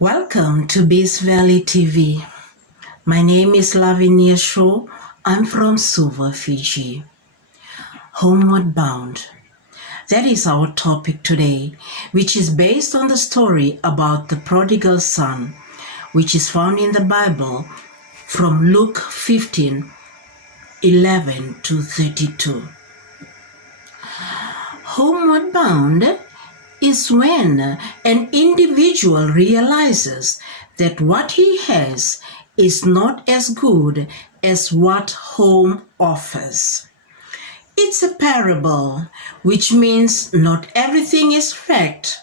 Welcome to Beast Valley TV. My name is Lavenia Shaw. I'm from Suva, Fiji. Homeward Bound. That is our topic today, which is based on the story about the prodigal son, which is found in the Bible from Luke 15:11 to 32. Homeward bound is when an individual realizes that what he has is not as good as what home offers. It's a parable, which means not everything is fact,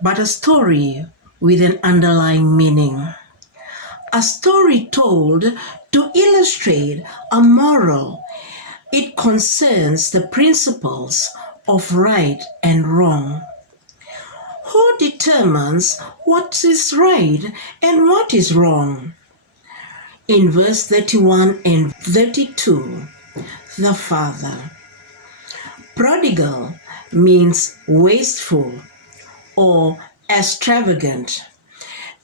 but a story with an underlying meaning. A story told to illustrate a moral. It concerns the principles of right and wrong. Who determines what is right and what is wrong? In verse 31 and 32, the Father. Prodigal means wasteful or extravagant.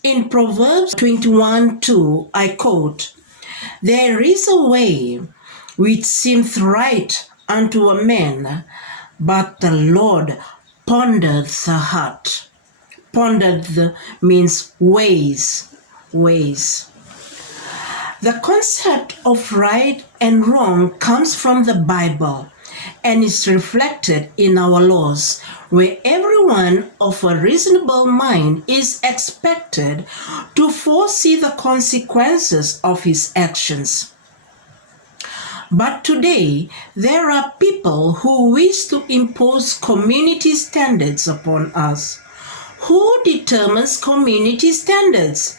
In Proverbs 21:2, I quote, "There is a way which seemeth right unto a man, but the Lord pondereth the heart." Pondered means ways. The concept of right and wrong comes from the Bible and is reflected in our laws, where everyone of a reasonable mind is expected to foresee the consequences of his actions. But today, there are people who wish to impose community standards upon us. Who determines community standards?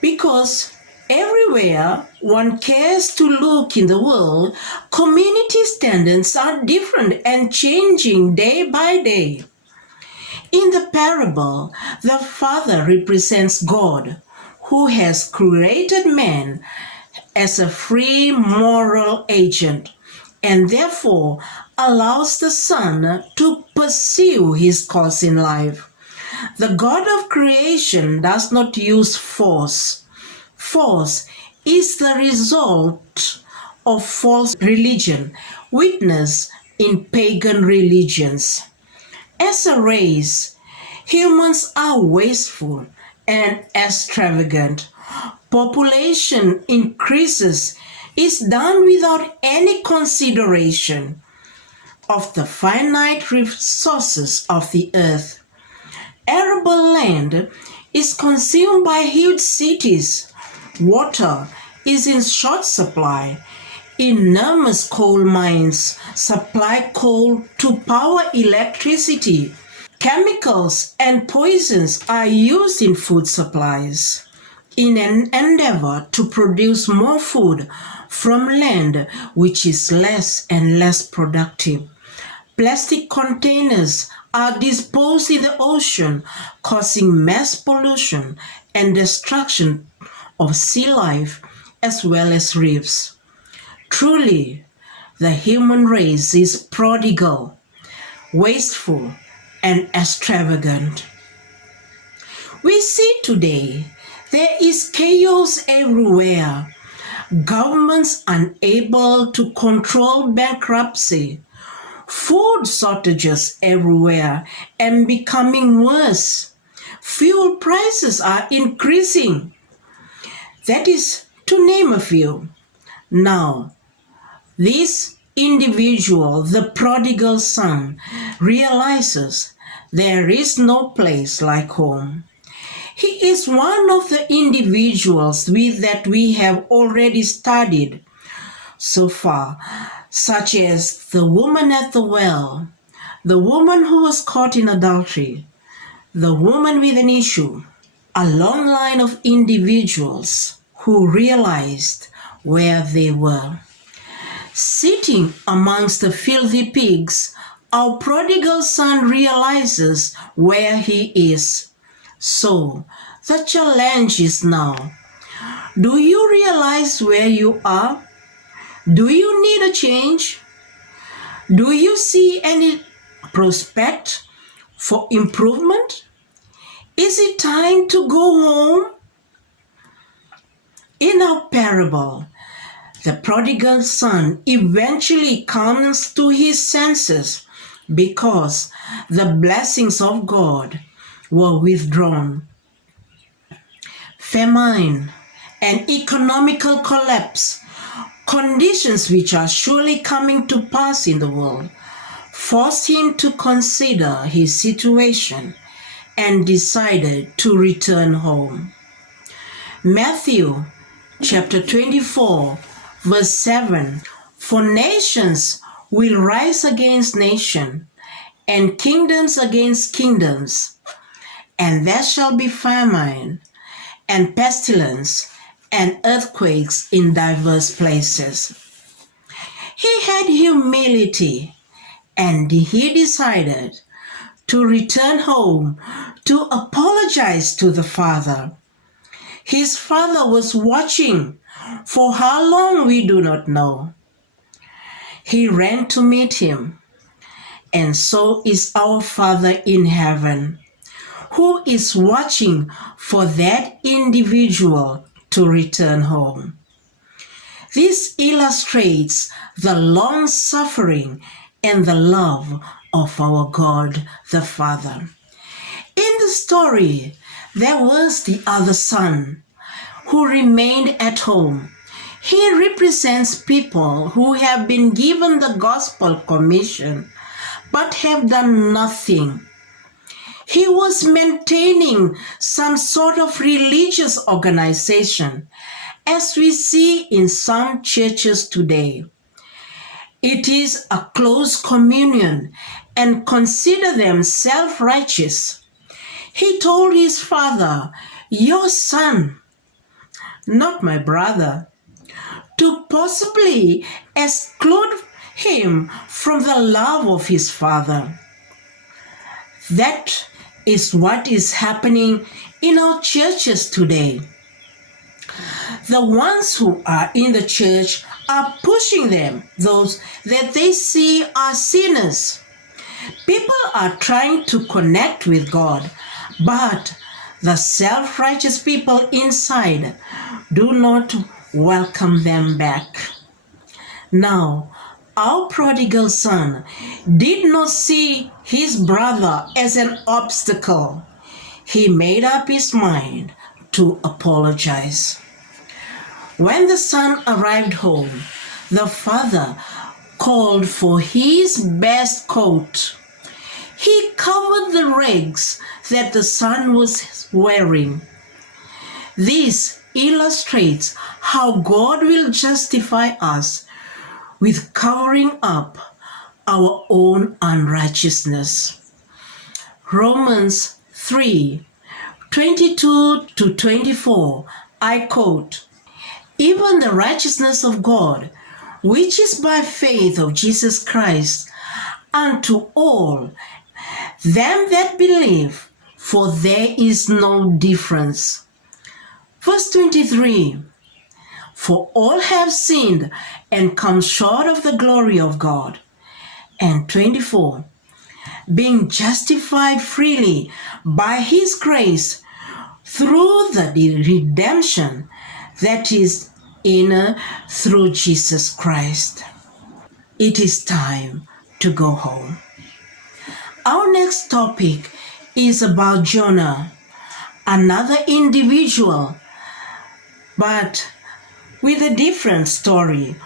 Because everywhere one cares to look in the world, community standards are different and changing day by day. In the parable, the Father represents God, who has created man as a free moral agent and therefore allows the Son to pursue his course in life. The God of creation does not use force. Force is the result of false religion, witnessed in pagan religions. As a race, humans are wasteful and extravagant. Population increases is done without any consideration of the finite resources of the earth. Arable land is consumed by huge cities. Water is in short supply. Enormous coal mines supply coal to power electricity. Chemicals and poisons are used in food supplies. In an endeavor to produce more food from land which is less and less productive, plastic containers are disposed in the ocean, causing mass pollution and destruction of sea life as well as reefs. Truly, the human race is prodigal, wasteful, and extravagant. We see today there is chaos everywhere. Governments unable to control bankruptcy. Food shortages everywhere and becoming worse. Fuel prices are increasing. That is to name a few. Now, this individual, the prodigal son, realizes there is no place like home. He is one of the individuals that we have already studied so far, such as the woman at the well, the woman who was caught in adultery, the woman with an issue, a long line of individuals who realized where they were. Sitting amongst the filthy pigs, our prodigal son realizes where he is. So, the challenge is now, do you realize where you are? Do you need a change? Do you see any prospect for improvement? Is it time to go home? In our parable, the prodigal son eventually comes to his senses because the blessings of God were withdrawn. Famine and economical collapse, conditions which are surely coming to pass in the world, forced him to consider his situation and decided to return home. Matthew chapter 24 verse 7, for nations will rise against nation, and kingdoms against kingdoms, and there shall be famine, and pestilence, and earthquakes in diverse places. He had humility, and he decided to return home to apologize to the father. His father was watching. For how long we do not know. He ran to meet him, and so is our Father in heaven, who is watching for that individual to return home. This illustrates the long suffering and the love of our God the Father. In the story, there was the other son who remained at home. He represents people who have been given the gospel commission but have done nothing. He was maintaining some sort of religious organization, as we see in some churches today. It is a close communion and consider them self-righteous. He told his father, your son, not my brother, to possibly exclude him from the love of his father. That is what is happening in our churches today. The ones who are in the church are pushing them, those that they see are sinners. People are trying to connect with God, but the self-righteous people inside do not welcome them back. Now, our prodigal son did not see his brother as an obstacle. He made up his mind to apologize. When the son arrived home, the father called for his best coat. He covered the rags that the son was wearing. This illustrates how God will justify us with covering up our own unrighteousness. Romans 3:22-24, I quote, even the righteousness of God, which is by faith of Jesus Christ, unto all them that believe, for there is no difference. Verse 23, for all have sinned and come short of the glory of God. And 24, being justified freely by his grace through the redemption that is in through Jesus Christ. It is time to go home. Our next topic is about Jonah, another individual, but with a different story,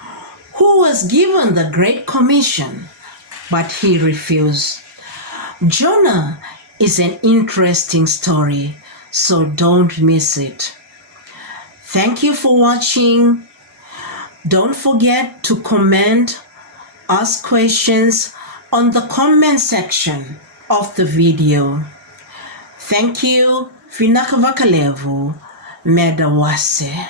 who was given the Great Commission, but he refused. Jonah is an interesting story, so don't miss it. Thank you for watching. Don't forget to comment, ask questions on the comment section of the video. Thank you. Vinakavakalevu. Medawase.